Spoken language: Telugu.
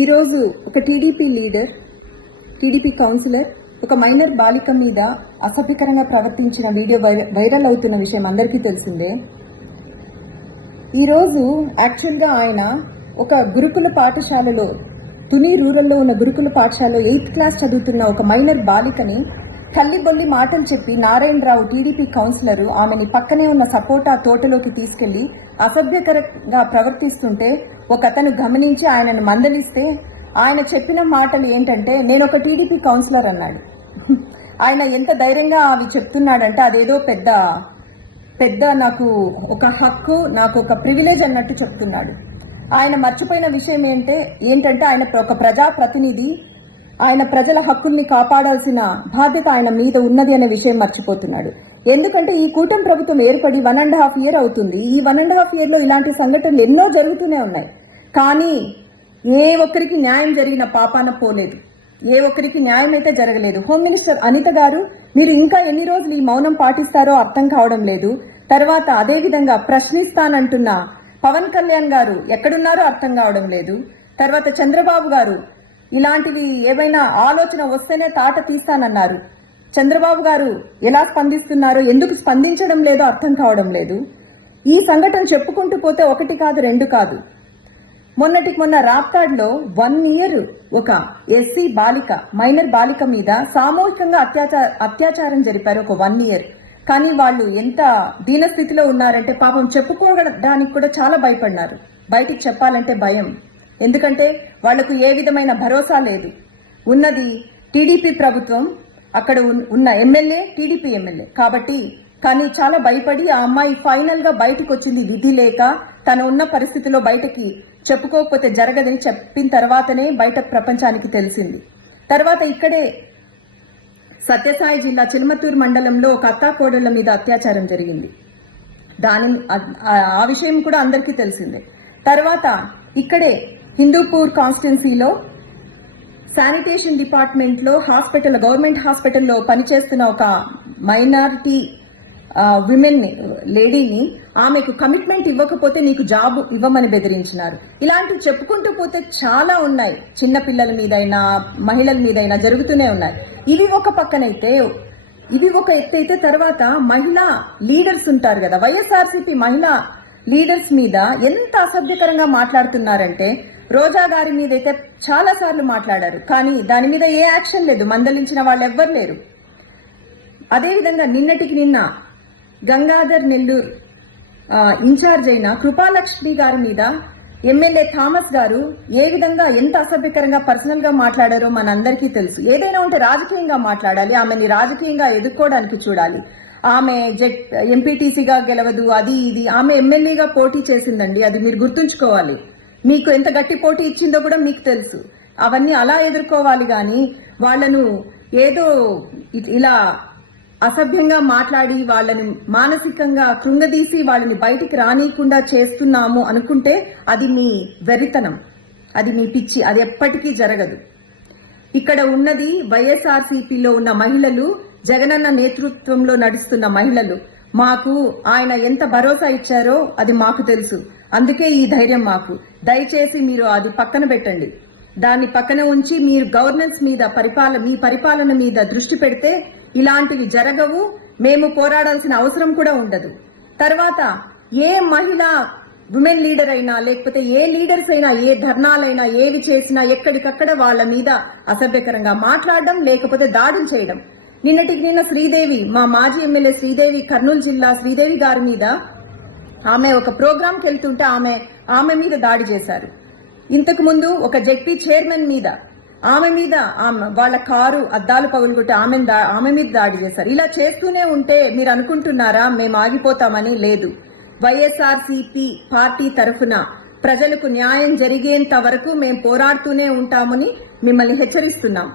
ఈరోజు ఒక టీడీపీ కౌన్సిలర్ ఒక మైనర్ బాలిక మీద అసభ్యకరంగా ప్రవర్తించిన వీడియో వైరల్ అవుతున్న విషయం అందరికీ తెలిసిందే. ఈరోజు యాక్చువల్గా ఆయన ఒక గురుకుల పాఠశాలలో, తుని రూరల్లో ఉన్న గురుకుల పాఠశాలలో 8th క్లాస్ చదువుతున్న ఒక మైనర్ బాలికని తల్లిబొల్లి మాటలు చెప్పి నారాయణరావు టీడీపీ కౌన్సిలర్ ఆమెని పక్కనే ఉన్న సపోటా తోటలోకి తీసుకెళ్లి అసభ్యకరంగా ప్రవర్తిస్తుంటే ఒక అతను గమనించి ఆయనను మందలిస్తే ఆయన చెప్పిన మాటలు ఏంటంటే, నేను ఒక టీడీపీ కౌన్సిలర్ అన్నాడు. ఆయన ఎంత ధైర్యంగా అవి చెప్తున్నాడంటే అదేదో పెద్ద నాకు ఒక హక్కు, నాకు ఒక ప్రివిలేజ్ అన్నట్టు చెప్తున్నాడు. ఆయన మర్చిపోయిన విషయం ఏంటంటే ఆయన ఒక ప్రజాప్రతినిధి, ఆయన ప్రజల హక్కుల్ని కాపాడాల్సిన బాధ్యత ఆయన మీద ఉన్నది అనే విషయం మర్చిపోతున్నాడు. ఎందుకంటే ఈ కూటమి ప్రభుత్వం ఏర్పడి 1.5 year అవుతుంది. ఈ 1.5 yearలో ఇలాంటి సంఘటనలు ఎన్నో జరుగుతూనే ఉన్నాయి. కానీ ఏ ఒక్కరికి న్యాయం జరిగిన పాపాన పోలేదు, ఏ ఒక్కరికి న్యాయం అయితే జరగలేదు. హోమ్ మినిస్టర్ అనిత గారు, మీరు ఇంకా ఎన్ని రోజులు ఈ మౌనం పాటిస్తారో అర్థం కావడం లేదు. తర్వాత అదేవిధంగా ప్రశ్నిస్తానంటున్న పవన్ కళ్యాణ్ గారు ఎక్కడున్నారో అర్థం కావడం లేదు. తర్వాత చంద్రబాబు గారు ఇలాంటివి ఏవైనా ఆలోచన వస్తేనే తాట తీస్తానన్నారు. చంద్రబాబు గారు ఎలా స్పందిస్తున్నారో, ఎందుకు స్పందించడం లేదో అర్థం కావడం లేదు. ఈ సంఘటన చెప్పుకుంటూ పోతే 1 కాదు 2 కాదు. మొన్న రాప్తాడ్లో 1 year ఒక ఎస్సీ బాలిక, మైనర్ బాలిక మీద సామూహికంగా అత్యాచారం జరిపారు. ఒక 1 year. కానీ వాళ్ళు ఎంత దీనస్థితిలో ఉన్నారంటే పాపం చెప్పుకోవడానికి కూడా చాలా భయపడినారు. బయటికి చెప్పాలంటే భయం. ఎందుకంటే వాళ్లకు ఏ విధమైన భరోసా లేదు. ఉన్నది టీడీపీ ప్రభుత్వం, అక్కడ ఉన్న ఎమ్మెల్యే టీడీపీ ఎమ్మెల్యే కాబట్టి. కానీ చాలా భయపడి ఆ అమ్మాయి ఫైనల్ గా బయటకు వచ్చింది. విధి లేక తను ఉన్న పరిస్థితిలో బయటకి చెప్పుకోకపోతే జరగదని చెప్పిన తర్వాతనే బయట ప్రపంచానికి తెలిసింది. తర్వాత ఇక్కడే సత్యసాయి జిల్లా చిలుమత్తూరు మండలంలో ఒక అత్తాకోడళ్ల మీద అత్యాచారం జరిగింది. ఆ విషయం కూడా అందరికీ తెలిసిందే. తర్వాత ఇక్కడే హిందూపూర్ కాన్స్టిట్యున్సీలో శానిటేషన్ డిపార్ట్మెంట్ లో గవర్నమెంట్ హాస్పిటల్లో పనిచేస్తున్న ఒక మైనారిటీ విమెన్ లేడీని, ఆమెకు కమిట్మెంట్ ఇవ్వకపోతే నీకు జాబ్ ఇవ్వమని బెదిరించినారు. ఇలాంటివి చెప్పుకుంటూ పోతే చాలా ఉన్నాయి. చిన్న పిల్లల మీదైనా మహిళల మీదైనా జరుగుతూనే ఉన్నాయి. ఇవి ఒక పక్కనైతే, ఇవి ఒక ఎత్తైతే తర్వాత మహిళా లీడర్స్ ఉంటారు కదా, వైఎస్ఆర్సీపీ మహిళా లీడర్స్ మీద ఎంత అసభ్యకరంగా మాట్లాడుతున్నారంటే, రోజా గారి మీద అయితే చాలా సార్లు మాట్లాడారు. కానీ దాని మీద ఏ యాక్షన్ లేదు, మందలించిన వాళ్ళు ఎవ్వరు లేరు. అదేవిధంగా నిన్నటికి నిన్న గంగాధర్ నెల్లూరు ఇన్ఛార్జ్ అయిన కృపాలక్ష్మి గారి మీద ఎమ్మెల్యే థామస్ గారు ఏ విధంగా ఎంత అసభ్యకరంగా పర్సనల్ గా మాట్లాడారో మనందరికీ తెలుసు. ఏదైనా ఉంటే రాజకీయంగా మాట్లాడాలి, ఆమెని రాజకీయంగా ఎదుర్కోవడానికి చూడాలి. ఆమె ఎంపీటీసీగా గెలవదు, అది ఇది. ఆమె ఎమ్మెల్యేగా పోటీ చేసిందండి, అది మీరు గుర్తుంచుకోవాలి. మీకు ఎంత గట్టి పోటీ ఇచ్చిందో కూడా మీకు తెలుసు. అవన్నీ అలా ఎదుర్కోవాలి. కానీ వాళ్లను ఏదో ఇలా అసభ్యంగా మాట్లాడి వాళ్ళని మానసికంగా కృంగదీసి వాళ్ళని బయటికి రానియకుండా చేస్తున్నాము అనుకుంటే అది మీ వెర్రితనం, అది మీ పిచ్చి. అది ఎప్పటికీ జరగదు. ఇక్కడ ఉన్నది వైఎస్ఆర్సీపీలో ఉన్న మహిళలు, జగనన్న నేతృత్వంలో నడుస్తున్న మహిళలు. మాకు ఆయన ఎంత భరోసా ఇచ్చారో అది మాకు తెలుసు. అందుకే ఈ ధైర్యం మాకు. దయచేసి మీరు అది పక్కన పెట్టండి. దాన్ని పక్కన ఉంచి మీరు గవర్నెన్స్ మీద, మీ పరిపాలన మీద దృష్టి పెడితే ఇలాంటివి జరగవు. మేము పోరాడాల్సిన అవసరం కూడా ఉండదు. తర్వాత ఏ మహిళా ఉమెన్ లీడర్ అయినా, లేకపోతే ఏ లీడర్స్ అయినా, ఏ ధర్నాలైనా, ఏవి చేసినా ఎక్కడికక్కడ వాళ్ళ మీద అసభ్యకరంగా మాట్లాడడం, లేకపోతే దాడులు చేయడం. నిన్నటికి నిన్న శ్రీదేవి, మా మాజీ ఎమ్మెల్యే శ్రీదేవి, కర్నూలు జిల్లా శ్రీదేవి గారి మీద ఆమె ఒక ప్రోగ్రాంకి వెళ్తుంటే ఆమె మీద దాడి చేశారు. ఇంతకు ముందు ఒక జెడ్పీ చైర్మన్ మీద, ఆమె మీద వాళ్ళ కారు అద్దాలు పగులుకుంటే ఆమె మీద దాడి చేశారు. ఇలా చేస్తూనే ఉంటే మీరు అనుకుంటున్నారా మేము ఆగిపోతామని? లేదు. వైఎస్ఆర్సీపీ పార్టీ తరఫున ప్రజలకు న్యాయం జరిగేంత వరకు మేము పోరాడుతూనే ఉంటామని మిమ్మల్ని హెచ్చరిస్తున్నాం.